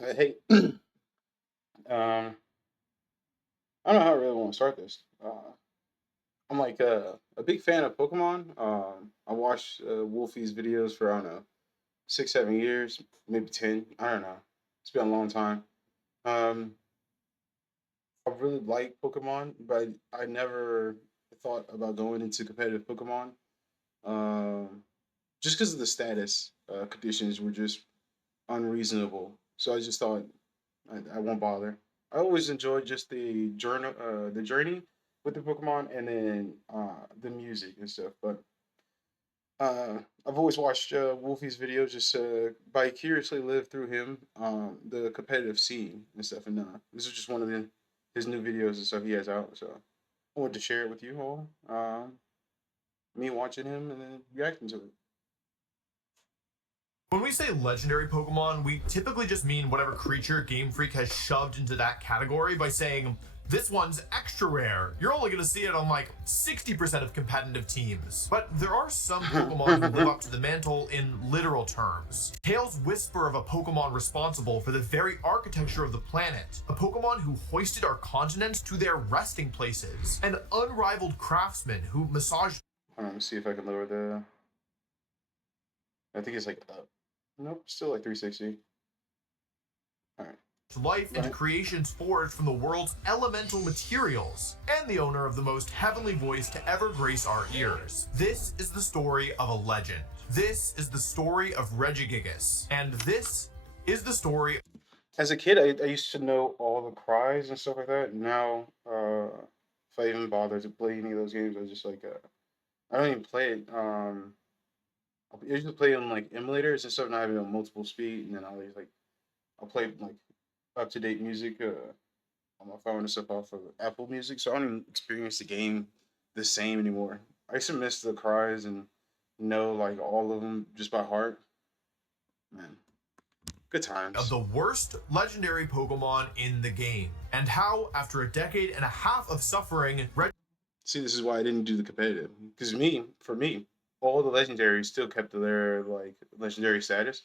Hey, I don't know how I really want to start this. I'm like a big fan of Pokemon. I watched Wolfey's videos for I don't know 6, 7 years, maybe 10. I don't know. It's been a long time. Um, I really like Pokemon, but I never thought about going into competitive Pokemon. Um, just because of the status conditions were just unreasonable. So I just thought I won't bother. I always enjoyed just the journey with the Pokemon, and then the music and stuff. But I've always watched Wolfie's videos, just vicariously live through him, the competitive scene and stuff. And this is just one of his new videos and stuff he has out. So I wanted to share it with you all. Me watching him and then reacting to it. When we say legendary Pokemon, we typically just mean whatever creature Game Freak has shoved into that category by saying, this one's extra rare. You're only going to see it on like 60% of competitive teams. But there are some Pokemon who live up to the mantle in literal terms. Tales whisper of a Pokemon responsible for the very architecture of the planet, a Pokemon who hoisted our continent to their resting places, an unrivaled craftsman who massaged Let me see if I can lower the. I think it's like up. Nope, still like 360. All right. life into Right. creations forged from the world's elemental materials, and the owner of the most heavenly voice to ever grace our ears. This is the story of a legend. This is the story of Regigigas, and this is the story. As a kid, I used to know all the cries and stuff like that. Now, if I even bother to play any of those games, I just like I don't even play it. I usually play on like emulators and stuff, not having on multiple speed, and then I'll play like up to date music on my phone and stuff off of Apple Music, so I don't even experience the game the same anymore. I used to miss the cries and know like all of them just by heart. Man, good Of times. the worst legendary Pokemon in the game, and how, after a decade and a half of suffering, See, this is why I didn't do the competitive. Because for me, all the legendaries still kept their like legendary status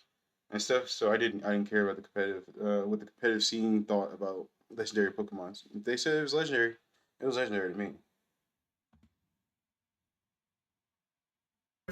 and stuff. So I didn't care about the competitive. What the competitive scene thought about legendary Pokemon. If they said it was legendary to me.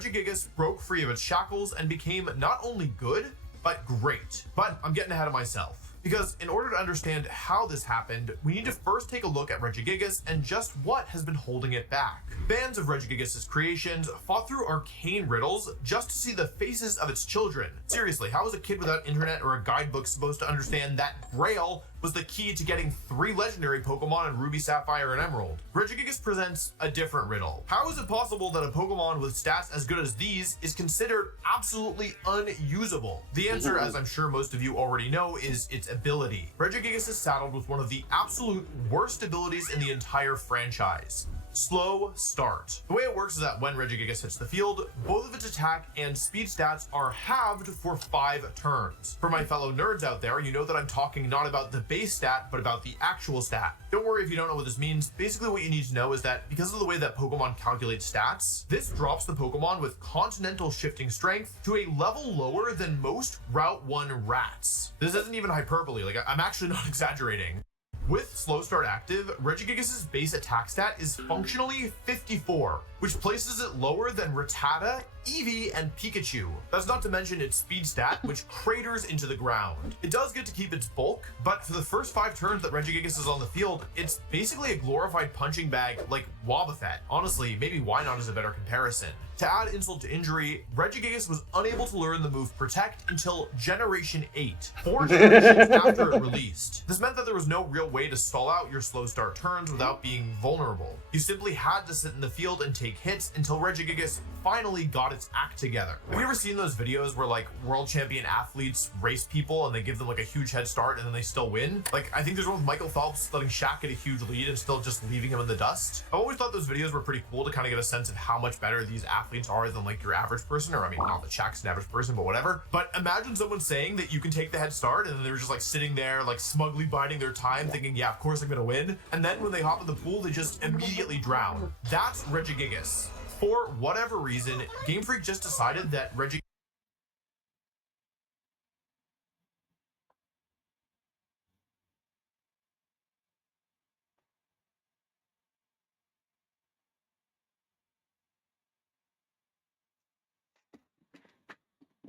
Regigigas broke free of its shackles and became not only good, but great. But I'm getting ahead of myself. Because in order to understand how this happened, we need to first take a look at Regigigas and just what has been holding it back. Fans of Regigigas' creations fought through arcane riddles just to see the faces of its children. Seriously, how is a kid without internet or a guidebook supposed to understand that Grail was the key to getting 3 legendary Pokemon in Ruby, Sapphire, and Emerald? Regigigas presents a different riddle. How is it possible that a Pokemon with stats as good as these is considered absolutely unusable? The answer, as I'm sure most of you already know, is its ability. Regigigas is saddled with one of the absolute worst abilities in the entire franchise. Slow start. The way it works is that when Regigigas hits the field, both of its attack and speed stats are halved for 5 turns. For my fellow nerds out there, you know that I'm talking not about the base stat, but about the actual stat. Don't worry if you don't know what this means. Basically what you need to know is that because of the way that Pokemon calculates stats, this drops the Pokemon with continental shifting strength to a level lower than most Route 1 rats. This isn't even hyperbole, like I'm actually not exaggerating. With Slow Start active, Regigigas' base attack stat is functionally 54, which places it lower than Rattata, Eevee, and Pikachu. That's not to mention its speed stat, which craters into the ground. It does get to keep its bulk, but for the first 5 turns that Regigigas is on the field, it's basically a glorified punching bag like Wobbuffet. Honestly, maybe Wynaut is a better comparison. To add insult to injury, Regigigas was unable to learn the move Protect until Generation 8, 4 generations after it released. This meant that there was no real way to stall out your slow start turns without being vulnerable. You simply had to sit in the field and take hits until Regigigas finally got its act together. Have you ever seen those videos where like world champion athletes race people and they give them like a huge head start and then they still win? Like I think there's one with Michael Phelps letting Shaq get a huge lead and still just leaving him in the dust. I've always thought those videos were pretty cool to kind of get a sense of how much better these athletes are than like your average person, or I mean not that Shaq's an average person, but whatever. But imagine someone saying that you can take the head start and then they're just like sitting there like smugly biding their time thinking, yeah, of course I'm gonna win. And then when they hop in the pool, they just immediately drown. That's Regigigas. For whatever reason, Game Freak just decided that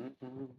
Oops.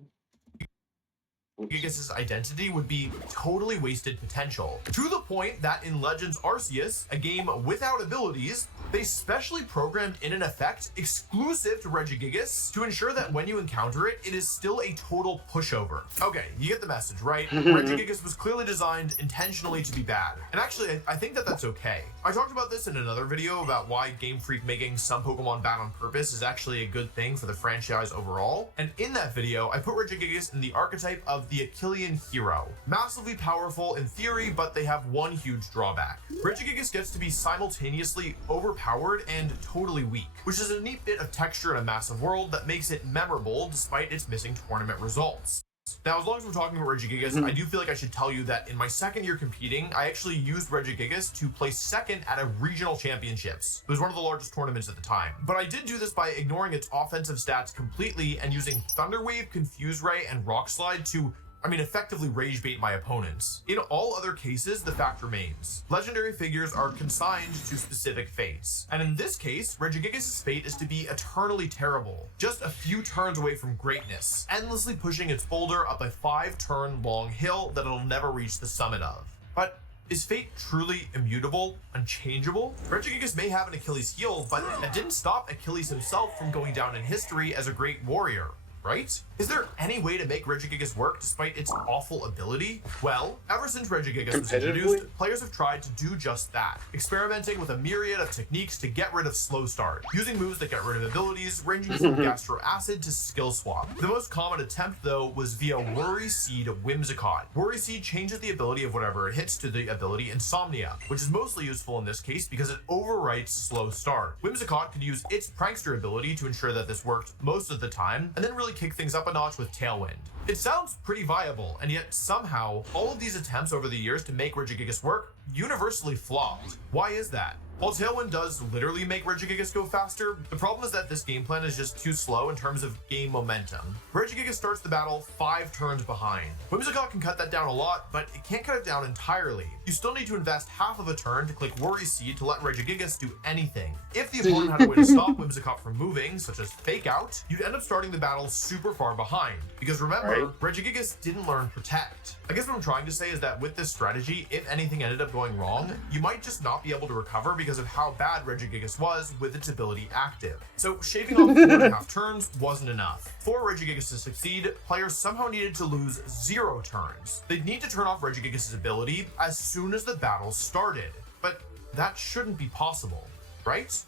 Regigigas' identity would be totally wasted potential, to the point that in Legends Arceus, a game without abilities, they specially programmed in an effect exclusive to Regigigas to ensure that when you encounter it, it is still a total pushover. Okay, you get the message, right? Regigigas was clearly designed intentionally to be bad, and actually I think that that's okay. I talked about this in another video about why Game Freak making some Pokemon bad on purpose is actually a good thing for the franchise overall, and in that video, I put Regigigas in the archetype of the Achillean hero. Massively powerful in theory, but they have one huge drawback. Regigigas gets to be simultaneously overpowered and totally weak, which is a neat bit of texture in a massive world that makes it memorable despite its missing tournament results. Now, as long as we're talking about Regigigas, I do feel like I should tell you that in my second year competing, I actually used Regigigas to place second at a regional championships. It was one of the largest tournaments at the time. But I did do this by ignoring its offensive stats completely and using Thunder Wave, Confuse Ray, and Rock Slide to effectively rage bait my opponents. In all other cases, the fact remains. Legendary figures are consigned to specific fates. And in this case, Regigigas' fate is to be eternally terrible, just a few turns away from greatness, endlessly pushing its boulder up a 5-turn long hill that it'll never reach the summit of. But is fate truly immutable, unchangeable? Regigigas may have an Achilles heel, but that didn't stop Achilles himself from going down in history as a great warrior, right? Is there any way to make Regigigas work despite its awful ability? Well, ever since Regigigas was introduced, players have tried to do just that, experimenting with a myriad of techniques to get rid of slow start, using moves that get rid of abilities, ranging from Gastro Acid to Skill Swap. The most common attempt, though, was via Worry Seed Whimsicott. Worry Seed changes the ability of whatever it hits to the ability Insomnia, which is mostly useful in this case because it overwrites Slow Start. Whimsicott could use its Prankster ability to ensure that this worked most of the time, and then really kick things up a notch with Tailwind. It sounds pretty viable, and yet somehow, all of these attempts over the years to make Regigigas work universally flopped. Why is that? While Tailwind does literally make Regigigas go faster, the problem is that this game plan is just too slow in terms of game momentum. Regigigas starts the battle 5 turns behind. Whimsicott can cut that down a lot, but it can't cut it down entirely. You still need to invest half of a turn to click Worry Seed to let Regigigas do anything. If the opponent had a way to stop Whimsicott from moving, such as Fake Out, you'd end up starting the battle super far behind. Because remember, Regigigas didn't learn Protect. I guess what I'm trying to say is that with this strategy, if anything ended up going wrong, you might just not be able to recover because of how bad Regigigas was with its ability active. So shaving off 4.5 turns wasn't enough. For Regigigas to succeed, players somehow needed to lose 0 turns. They'd need to turn off Regigigas' ability as soon as the battle started. But that shouldn't be possible, right?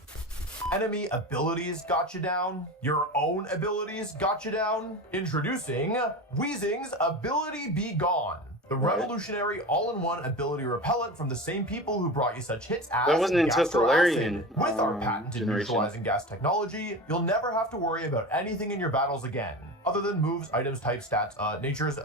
Enemy abilities got you down? Your own abilities got you down? Introducing Weezing's Ability Be Gone. The revolutionary all-in-one ability repellent from the same people who brought you such hits as that wasn't until Galarian. With our patented neutralizing gas technology, you'll never have to worry about anything in your battles again, other than moves, items, types, stats, natures,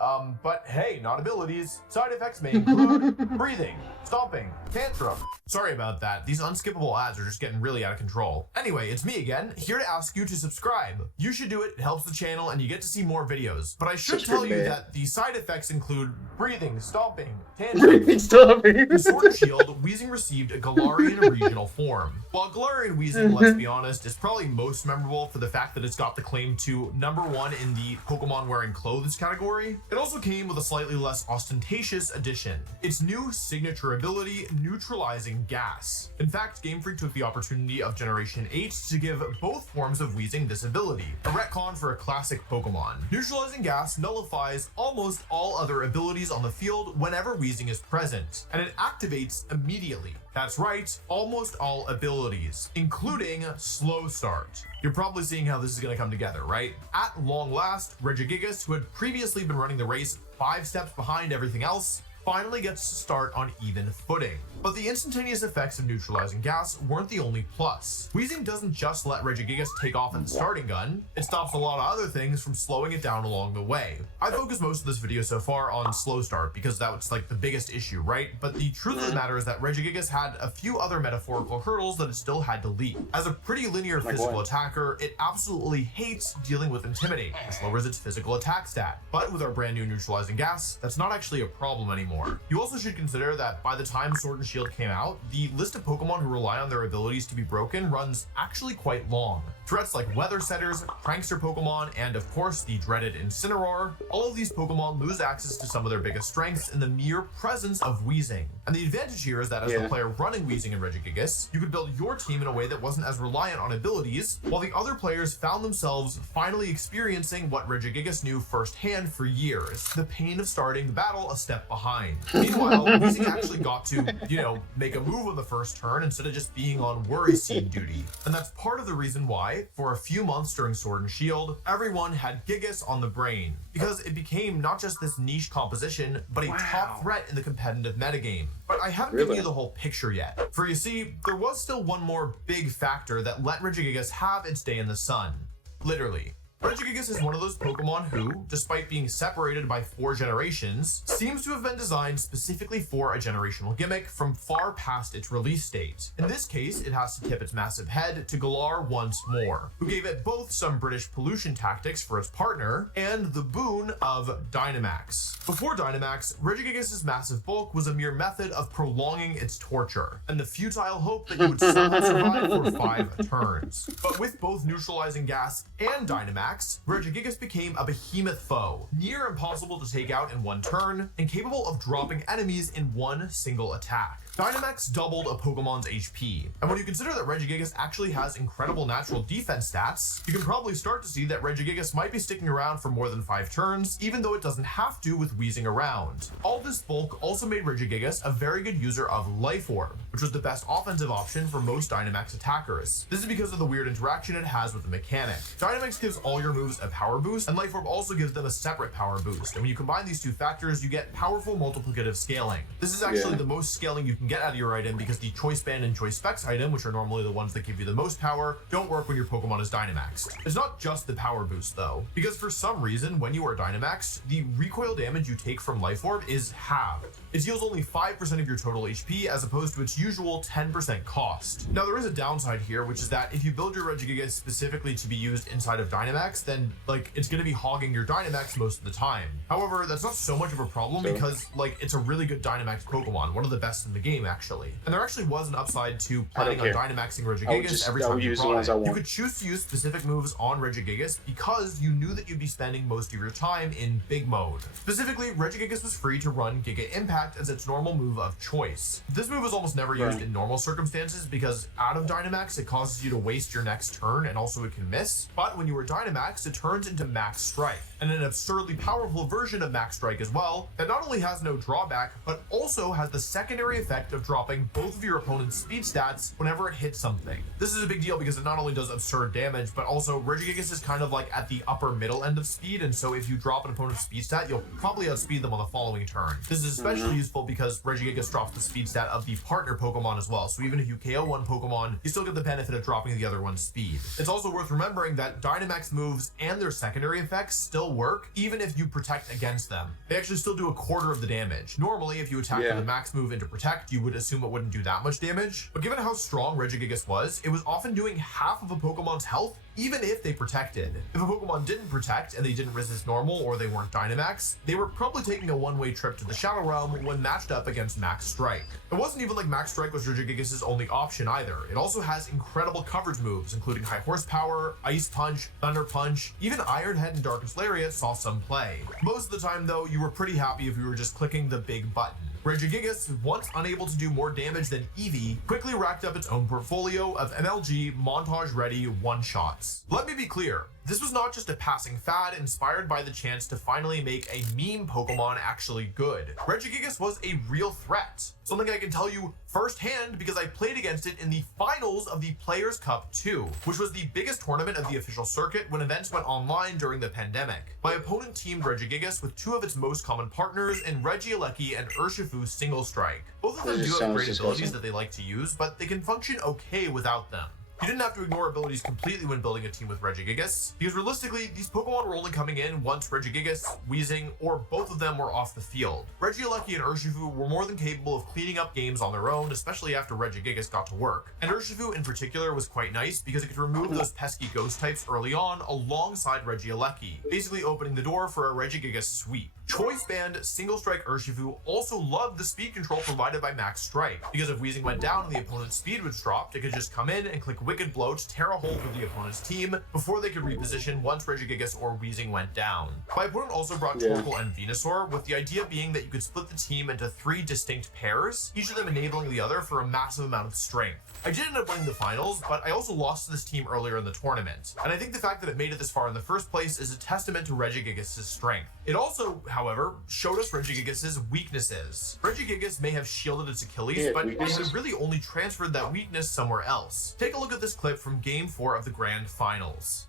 but hey, not abilities. Side effects may include breathing, stomping, tantrum. Sorry about that, these unskippable ads are just getting really out of control. Anyway, it's me again, here to ask you to subscribe. You should do it, it helps the channel, and you get to see more videos. But I should tell you that the side effects include breathing, stomping, tantrum. In Sword and Shield, Weezing received a Galarian regional form. While Galarian Weezing, let's be honest, is probably most memorable for the fact that it's got the claim to #1 in the Pokemon wearing clothes category, it also came with a slightly less ostentatious addition: its new signature ability, Neutralizing Gas. In fact, Game Freak took the opportunity of Generation 8 to give both forms of Weezing this ability, a retcon for a classic Pokemon. Neutralizing Gas nullifies almost all other abilities on the field whenever Weezing is present, and it activates immediately. That's right, almost all abilities, including Slow Start. You're probably seeing how this is going to come together, right? At long last, Regigigas, who had previously been running the race 5 steps behind everything else, finally gets to start on even footing. But the instantaneous effects of Neutralizing Gas weren't the only plus. Weezing doesn't just let Regigigas take off at the starting gun, it stops a lot of other things from slowing it down along the way. I focused most of this video so far on Slow Start because that was like the biggest issue, right? But the truth of the matter is that Regigigas had a few other metaphorical hurdles that it still had to leap. As a pretty linear physical attacker, it absolutely hates dealing with Intimidate, which lowers its physical attack stat. But with our brand new Neutralizing Gas, that's not actually a problem anymore. anymore. You also should consider that by the time Sword and Shield came out, the list of Pokemon who rely on their abilities to be broken runs actually quite long. Threats like Weather Setters, Prankster Pokemon, and of course the dreaded Incineroar, all of these Pokemon lose access to some of their biggest strengths in the mere presence of Weezing. And the advantage here is that as the player running Weezing and Regigigas, you could build your team in a way that wasn't as reliant on abilities, while the other players found themselves finally experiencing what Regigigas knew firsthand for years, the pain of starting the battle a step behind. Meanwhile, Weezing actually got to, make a move on the first turn instead of just being on worry seed duty. And that's part of the reason why, for a few months during Sword and Shield, everyone had Gigas on the brain, because it became not just this niche composition, but a top threat in the competitive metagame. But I haven't given you the whole picture yet. For you see, there was still one more big factor that let Regigigas have its day in the sun. Literally. Regigigas is one of those Pokemon who, despite being separated by 4 generations, seems to have been designed specifically for a generational gimmick from far past its release date. In this case, it has to tip its massive head to Galar once more, who gave it both some British pollution tactics for its partner and the boon of Dynamax. Before Dynamax, Regigigas' massive bulk was a mere method of prolonging its torture, and the futile hope that you would somehow survive for 5 turns. But with both neutralizing gas and Dynamax, Regigigas became a behemoth foe, near impossible to take out in one turn, and capable of dropping enemies in one single attack. Dynamax doubled a Pokemon's HP, and when you consider that Regigigas actually has incredible natural defense stats, you can probably start to see that Regigigas might be sticking around for more than 5 turns, even though it doesn't have to with Weezing around. All this bulk also made Regigigas a very good user of Life Orb, which was the best offensive option for most Dynamax attackers. This is because of the weird interaction it has with the mechanic. Dynamax gives all your moves a power boost, and Life Orb also gives them a separate power boost, and when you combine these two factors, you get powerful multiplicative scaling. This is actually the most scaling you can get out of your item because the Choice Band and Choice Specs item, which are normally the ones that give you the most power, don't work when your Pokemon is Dynamaxed. It's not just the power boost though, because for some reason, when you are Dynamaxed, the recoil damage you take from Life Orb is halved. It deals only 5% of your total HP as opposed to its usual 10% cost. Now there is a downside here, which is that if you build your Regigigas specifically to be used inside of Dynamax, then it's going to be hogging your Dynamax most of the time. However, that's not so much of a problem because it's a really good Dynamax Pokemon, one of the best in the game actually. And there actually was an upside to planning on Dynamaxing Regigigas every time you brought it. You could choose to use specific moves on Regigigas because you knew that you'd be spending most of your time in big mode. Specifically, Regigigas was free to run Giga Impact as its normal move of choice. This move is almost never used in normal circumstances because out of Dynamax it causes you to waste your next turn and also it can miss, but when you were Dynamax it turns into Max Strike, and an absurdly powerful version of Max Strike as well that not only has no drawback but also has the secondary effect of dropping both of your opponent's speed stats whenever it hits something. This is a big deal because it not only does absurd damage, but also Regigigas is kind of like at the upper middle end of speed, and so if you drop an opponent's speed stat, you'll probably outspeed them on the following turn. This is especially useful because Regigigas drops the speed stat of the partner Pokemon as well, so even if you KO one Pokemon, you still get the benefit of dropping the other one's speed. It's also worth remembering that Dynamax moves and their secondary effects still work even if you protect against them. They actually still do a quarter of the damage. Normally, if you attack with a max move into protect, you would assume it wouldn't do that much damage, but given how strong Regigigas was, it was often doing half of a Pokemon's health even if they protected. If a Pokemon didn't protect and they didn't resist normal or they weren't Dynamax, they were probably taking a one-way trip to the Shadow Realm when matched up against Max Strike. It wasn't even like Max Strike was Regigigas' only option either. It also has incredible coverage moves, including High Horsepower, Ice Punch, Thunder Punch, even Iron Head and Darkness Lariat saw some play. Most of the time though, you were pretty happy if you were just clicking the big button. Regigigas, once unable to do more damage than Eevee, quickly racked up its own portfolio of MLG montage-ready one-shots. Let me be clear, this was not just a passing fad inspired by the chance to finally make a meme Pokemon actually good. Regigigas was a real threat, something I can tell you firsthand because I played against it in the finals of the Players' Cup 2, which was the biggest tournament of the official circuit when events went online during the pandemic. My opponent teamed Regigigas with 2 of its most common partners in Regieleki and Urshifu Single Strike. Both of them do have great abilities that they like to use, but they can function okay without them. You didn't have to ignore abilities completely when building a team with Regigigas, because realistically, these Pokemon were only coming in once Regigigas, Weezing, or both of them were off the field. Regieleki and Urshifu were more than capable of cleaning up games on their own, especially after Regigigas got to work. And Urshifu in particular was quite nice because it could remove those pesky ghost types early on alongside Regieleki, basically opening the door for a Regigigas sweep. Choice Band Single Strike Urshifu also loved the speed control provided by Max Strike, because if Weezing went down and the opponent's speed was dropped, it could just come in and click Wicked Blow to tear a hole through the opponent's team before they could reposition once Regigigas or Weezing went down. My opponent also brought Torkoal and Venusaur, with the idea being that you could split the team into 3 distinct pairs, each of them enabling the other for a massive amount of strength. I did end up winning the finals, but I also lost to this team earlier in the tournament, and I think the fact that it made it this far in the first place is a testament to Regigigas' strength. It also, however, showed us Regigigas' weaknesses. Regigigas may have shielded its Achilles, but it had really only transferred that weakness somewhere else. Take a look at this clip from Game 4 of the Grand Finals.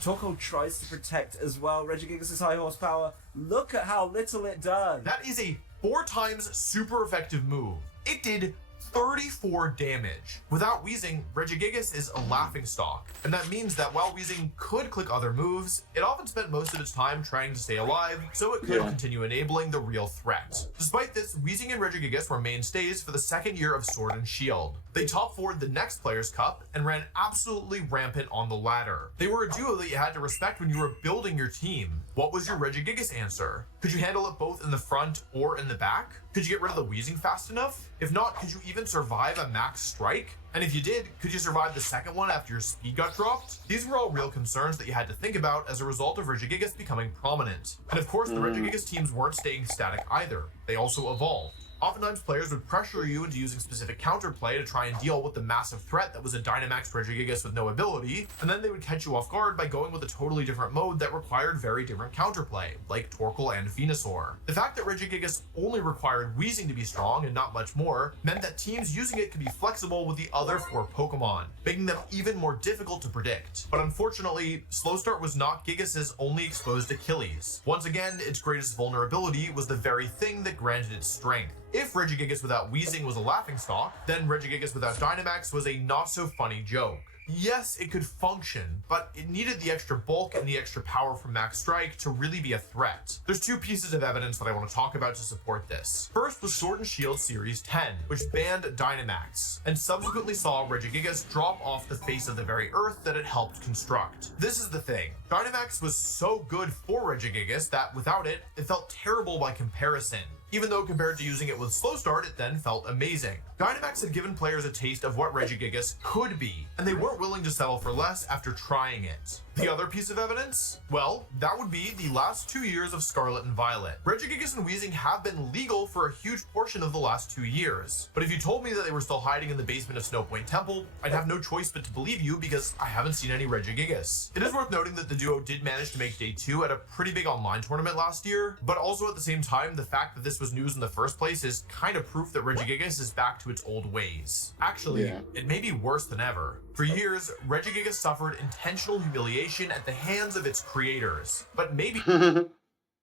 Torkoal tries to protect as well Regigigas' high horsepower. Look at how little it does. That is a 4 times super effective move. It did 34 damage. Without Weezing, Regigigas is a laughingstock, and that means that while Weezing could click other moves, it often spent most of its time trying to stay alive, so it could continue enabling the real threat. Despite this, Weezing and Regigigas were mainstays for the second year of Sword and Shield. They top-4'd the next Players' Cup and ran absolutely rampant on the ladder. They were a duo that you had to respect when you were building your team. What was your Regigigas answer? Could you handle it both in the front or in the back? Could you get rid of the Weezing fast enough? If not, could you even survive a Max Strike? And if you did, could you survive the second one after your speed got dropped? These were all real concerns that you had to think about as a result of Regigigas becoming prominent. And of course, the Regigigas teams weren't staying static either. They also evolved. Oftentimes, players would pressure you into using specific counterplay to try and deal with the massive threat that was a Dynamax Regigigas with no ability, and then they would catch you off guard by going with a totally different mode that required very different counterplay, like Torkoal and Venusaur. The fact that Regigigas only required Weezing to be strong and not much more meant that teams using it could be flexible with the other 4 Pokemon, making them even more difficult to predict. But unfortunately, Slow Start was not Gigas' only exposed Achilles. Once again, its greatest vulnerability was the very thing that granted its strength. If Regigigas without Weezing was a laughingstock, then Regigigas without Dynamax was a not-so-funny joke. Yes, it could function, but it needed the extra bulk and the extra power from Max Strike to really be a threat. There's 2 pieces of evidence that I want to talk about to support this. First was Sword and Shield Series 10, which banned Dynamax, and subsequently saw Regigigas drop off the face of the very earth that it helped construct. This is the thing. Dynamax was so good for Regigigas that without it, it felt terrible by comparison. Even though compared to using it with Slow Start, it then felt amazing. Dynamax had given players a taste of what Regigigas could be, and they weren't willing to settle for less after trying it. The other piece of evidence? Well, that would be the last 2 years of Scarlet and Violet. Regigigas and Weezing have been legal for a huge portion of the last 2 years. But if you told me that they were still hiding in the basement of Snowpoint Temple, I'd have no choice but to believe you because I haven't seen any Regigigas. It is worth noting that the duo did manage to make Day 2 at a pretty big online tournament last year, but also at the same time, the fact that this was news in the first place is kind of proof that Regigigas is back to its old ways. Actually, it may be worse than ever. For years, Regigigas suffered intentional humiliation at the hands of its creators, but maybe I'm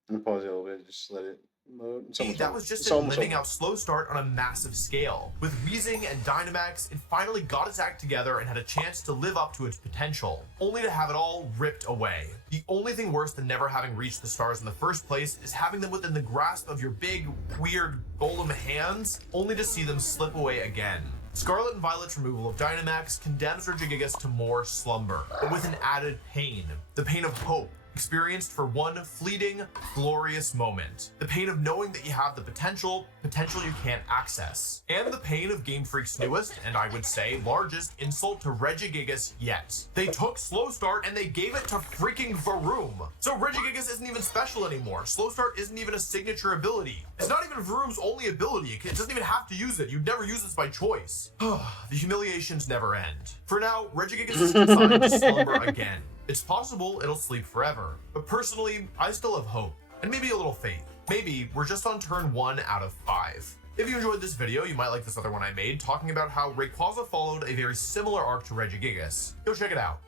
gonna pause it a little bit, just let it load. that was just it living out Slow Start on a massive scale. With Weezing and Dynamax, it finally got its act together and had a chance to live up to its potential, only to have it all ripped away. The only thing worse than never having reached the stars in the first place is having them within the grasp of your big, weird, golem hands, only to see them slip away again. Scarlet and Violet's removal of Dynamax condemns Regigigas to more slumber, but with an added pain. The pain of hope, experienced for one fleeting, glorious moment. The pain of knowing that you have the potential you can't access. And the pain of Game Freak's newest, and I would say largest, insult to Regigigas yet. They took Slow Start and they gave it to freaking Varoom. So Regigigas isn't even special anymore. Slow Start isn't even a signature ability. It's not even Varoom's only ability. It doesn't even have to use it. You'd never use this by choice. The humiliations never end. For now, Regigigas is consigned to slumber again. It's possible it'll sleep forever, but personally, I still have hope, and maybe a little faith. Maybe we're just on turn 1 out of 5. If you enjoyed this video, you might like this other one I made, talking about how Rayquaza followed a very similar arc to Regigigas. Go check it out.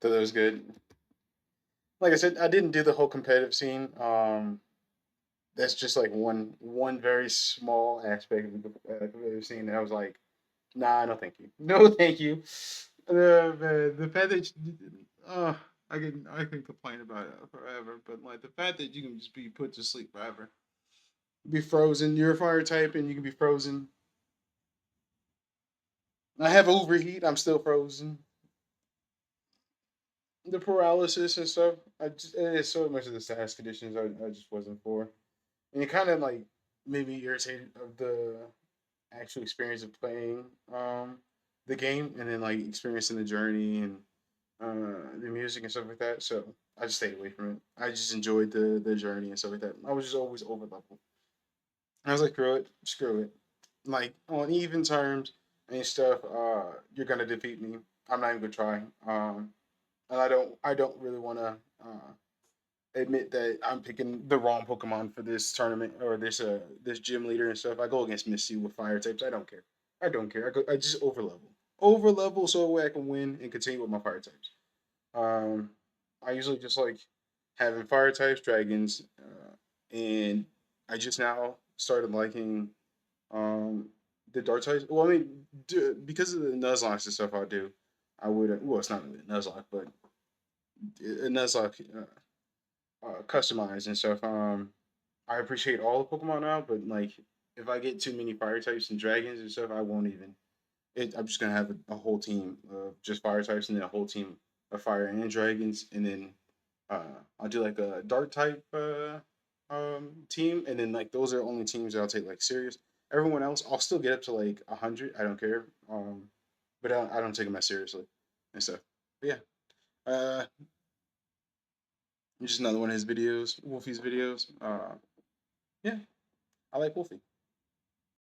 So that was good. Like I said, I didn't do the whole competitive scene. That's just like one very small aspect of the competitive scene that I was like, Nah, no, thank you. No, thank you. Man, the fact that I can complain about it forever, but like the fact that you can just be put to sleep forever, be frozen. You're a fire type, and you can be frozen. I have overheat. I'm still frozen. The paralysis and stuff. It's so much of the status conditions I just wasn't for, and it kind of like made me irritated of the actual experience of playing the game and then like experiencing the journey and the music and stuff like that. So I just stayed away from it. I just enjoyed the journey and stuff like that. I was just always over level. I was like, screw it. Like on even terms and stuff, you're gonna defeat me. I'm not even gonna try. And I don't really want to admit that I'm picking the wrong Pokemon for this tournament or this gym leader and stuff. I go against Misty with fire types. I don't care. I don't care. I just over level so that way I can win and continue with my fire types. Um, I usually just like having fire types, dragons, and I just now started liking um, the dark types. Well, I mean, because of the Nuzlocke and stuff I do, I would. Well, it's not really a Nuzlocke, but a Nuzlocke customized and stuff. I appreciate all the Pokemon now, but like if I get too many fire types and dragons and stuff, I won't even. I'm just gonna have a whole team of just fire types and then a whole team of fire and dragons, and then uh, I'll do like a dark type team, and then like those are the only teams that I'll take like serious. Everyone else, I'll still get up to like 100. I don't care. But I don't take them as seriously and stuff. But yeah, just another one of his videos, Wolfie's videos. Yeah, I like Wolfie.